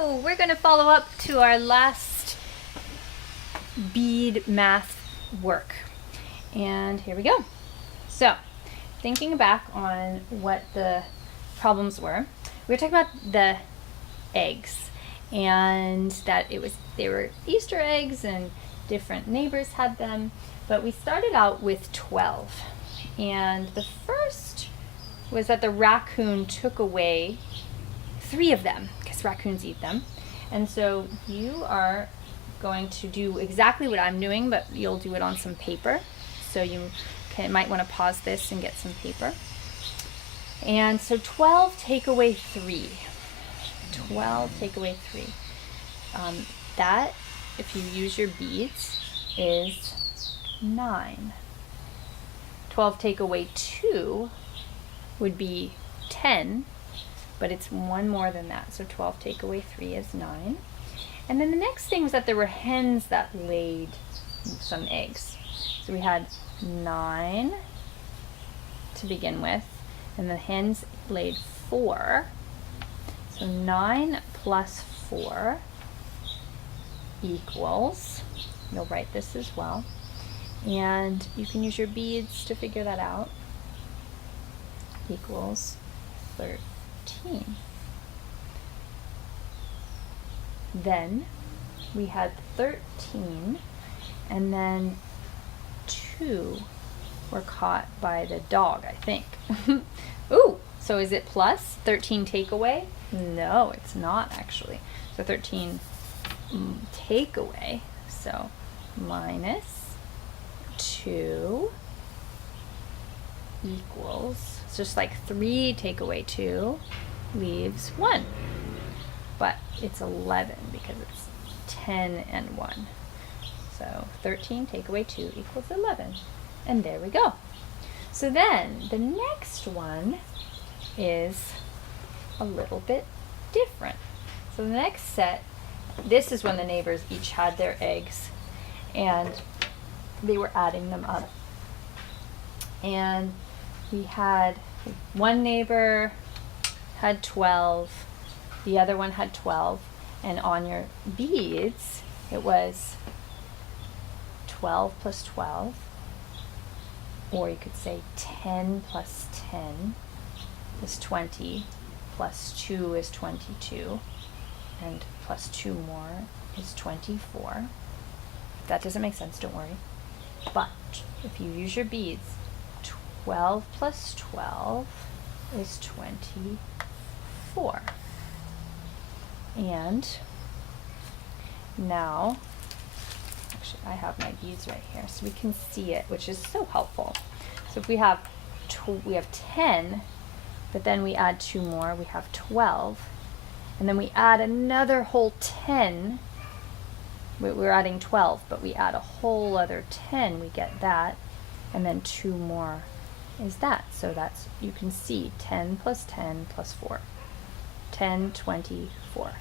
Hello! We're going to follow up to our last bead math work. And here we go. So, thinking back on what the problems were, we were talking about the eggs and that they were Easter eggs and different neighbors had them, but we started out with 12. And the first was that the raccoon took away 3 of them, because raccoons eat them. And so you are going to do exactly what I'm doing, but you'll do it on some paper. So you might want to pause this and get some paper. And so 12 take away 3. 12 take away 3. That, if you use your beads, is 9. 12 take away 2 would be 10. But it's one more than that. So 12 take away 3 is 9. And then the next thing was that there were hens that laid some eggs. So we had 9 to begin with, and the hens laid 4. So 9 plus 4 equals, you'll write this as well, and you can use your beads to figure that out, equals 13. Then we had 13, and then 2 were caught by the dog, I think. Ooh, so is it plus 13 takeaway? No, it's not actually. So 13 takeaway, so minus 2 equals, it's just like 3 take away 2 leaves 1, but it's 11 because it's 10 and 1. So 13 take away 2 equals 11, and there we go. So then the next one is a little bit different. So the next set, this is when the neighbors each had their eggs and they were adding them up. And we had one neighbor had 12, the other one had 12, and on your beads it was 12 plus 12, or you could say 10 plus 10 is 20, plus 2 is 22, and plus 2 more is 24. If that doesn't make sense, don't worry. But if you use your beads, 12 plus 12 is 24. And now, actually I have my beads right here so we can see it, which is so helpful. So if we have 10, but then we add 2 more, we have 12. And then we add another whole 10. We're adding 12, but we add a whole other 10, we get that. And then 2 more is that. So that's, you can see 10 plus 10 plus 4. 10, 24.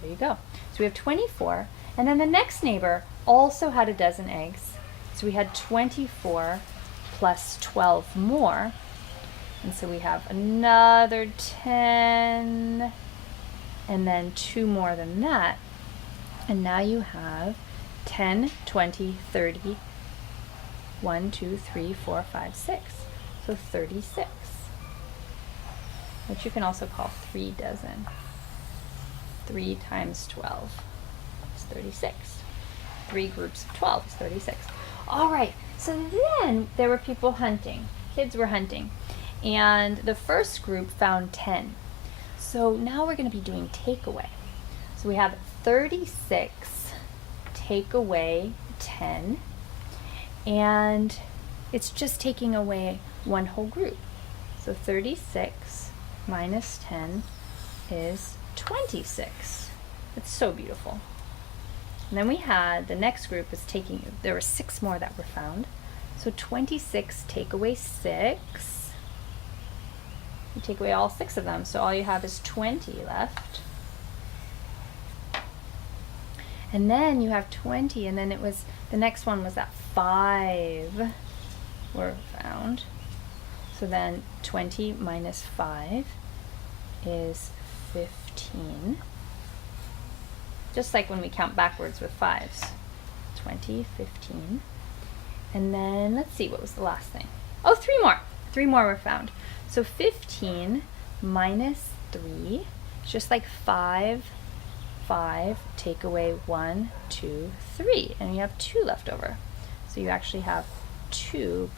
There you go. So we have 24. And then the next neighbor also had a dozen eggs. So we had 24 plus 12 more. And so we have another 10, and then 2 more than that. And now you have 10, 20, 30, 1, 2, 3, 4, 5, 6. So 36, which you can also call 3 dozen. 3 times 12 is 36. 3 groups of 12 is 36. All right, so then there were people hunting. Kids were hunting. And the first group found 10. So now we're going to be doing takeaway. So we have 36 take away 10. And it's just taking away one whole group. So 36 minus 10 is 26. It's so beautiful. And then we had, the next group is taking, there were 6 more that were found. So 26 take away 6. You take away all 6 of them, so all you have is 20 left. And then you have 20, and then it was, the next one was that 5 were found. So then 20 minus 5 is 15. just like when we count backwards with 5s. 20, 15. And then, let's see, what was the last thing? Oh, 3 more. 3 more were found. So 15 minus 3 is just like 5, 5, take away 1, 2, 3. And you have 2 left over. So you actually have 2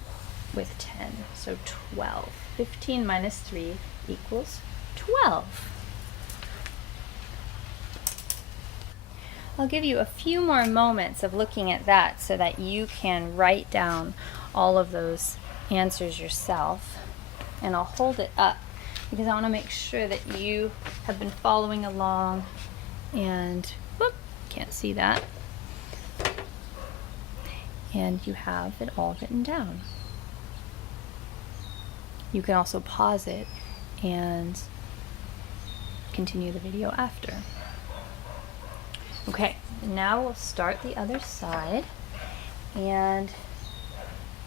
with 10. So 12. 15 minus 3 equals 12. I'll give you a few more moments of looking at that so that you can write down all of those answers yourself. And I'll hold it up because I want to make sure that you have been following along and, whoop, can't see that. And you have it all written down. You can also pause it and continue the video after. Okay, now we'll start the other side, and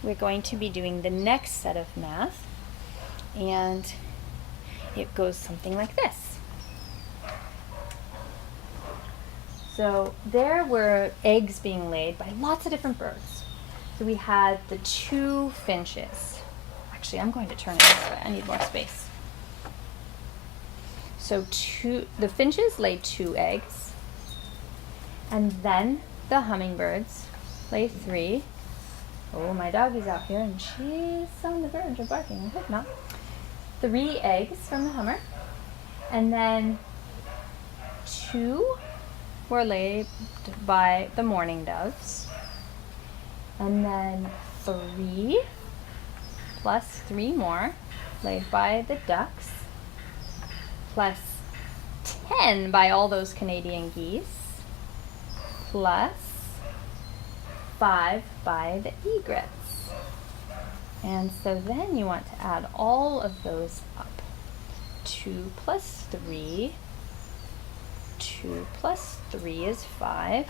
we're going to be doing the next set of math, and it goes something like this. So there were eggs being laid by lots of different birds. So we had the 2 finches. Actually, I'm going to turn it this way. I need more space. So the finches laid 2 eggs. And then the hummingbirds lay 3. Oh, my doggy's out here and she's on the verge of barking. I hope not. 3 eggs from the hummer. And then 2 were laid by the mourning doves. And then 3 plus 3 more laid by the ducks. Plus 10 by all those Canadian geese. Plus 5 by the egrets. And so then you want to add all of those up. 2 plus 3. 2 plus 3 is 5.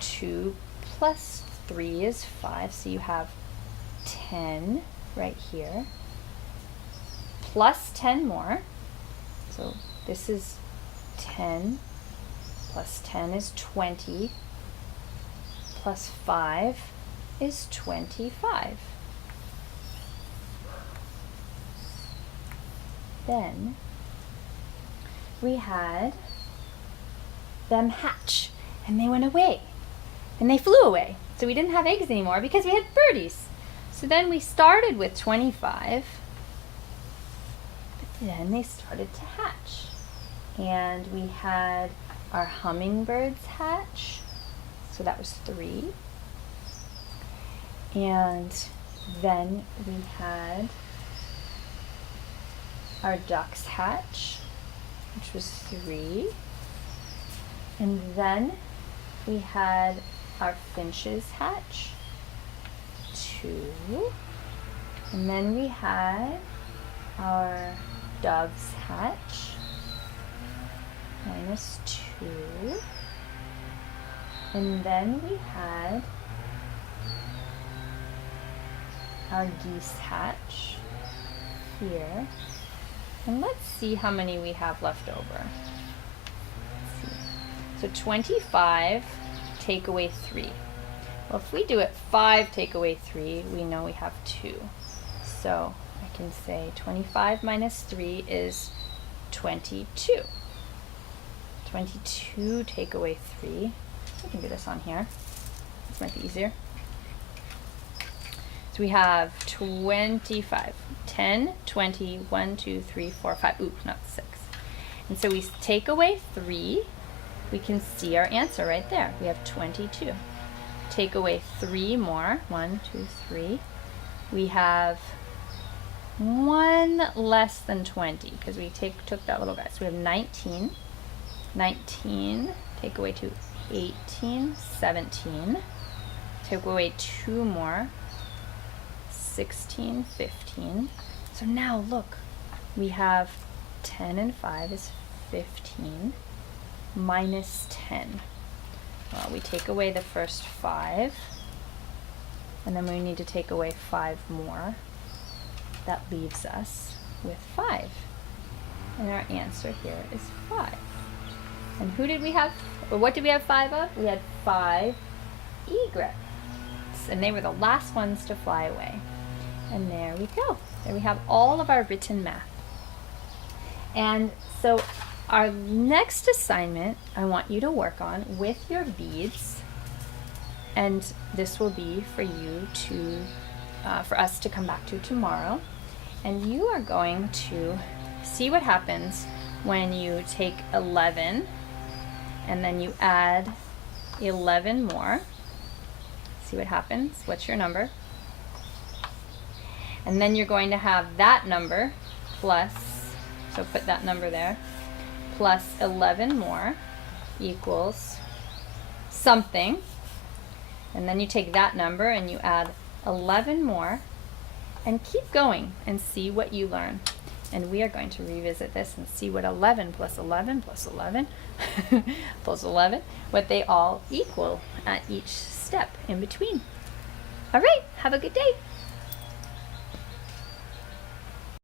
2 plus 3 is 5. So you have 10 right here. Plus 10 more. So this is 10. Plus 10 is 20, plus 5 is 25. Then we had them hatch, and they went away, and they flew away. So we didn't have eggs anymore because we had birdies. So then we started with 25, but then they started to hatch. And we had our hummingbirds hatch, so that was 3. And then we had our ducks hatch, which was 3. And then we had our finches hatch, 2. And then we had our doves hatch, minus 2. And then we had our geese hatch here. And let's see how many we have left over. Let's see. So 25 take away 3. Well, if we do it 5 take away 3, we know we have 2. So I can say 25 minus 3 is 22. 22 take away 3. We can do this on here. This might be easier. So we have 25. 10, 20, 1, 2, 3, 4, 5. Ooh, not 6. And so we take away 3. We can see our answer right there. We have 22. Take away 3 more. 1, 2, 3. We have 1 less than 20 because we took that little guy. So we have 19. 19, take away 2, 18, 17, take away 2 more, 16, 15. So now look, we have 10 and 5 is 15, minus 10. Well, we take away the first 5, and then we need to take away 5 more. That leaves us with 5. And our answer here is 5. And who did we have, or what did we have 5 of? We had 5 egrets. And they were the last ones to fly away. And there we go. There we have all of our written math. And so our next assignment I want you to work on with your beads, and this will be for you to, for us to come back to tomorrow. And you are going to see what happens when you take 11 and then you add 11 more. See what happens. What's your number? And then you're going to have that number plus, so put that number there, plus 11 more equals something. And then you take that number and you add 11 more, and keep going and see what you learn. And we are going to revisit this and see what 11 plus 11 plus 11 plus 11, what they all equal at each step in between. All right, have a good day.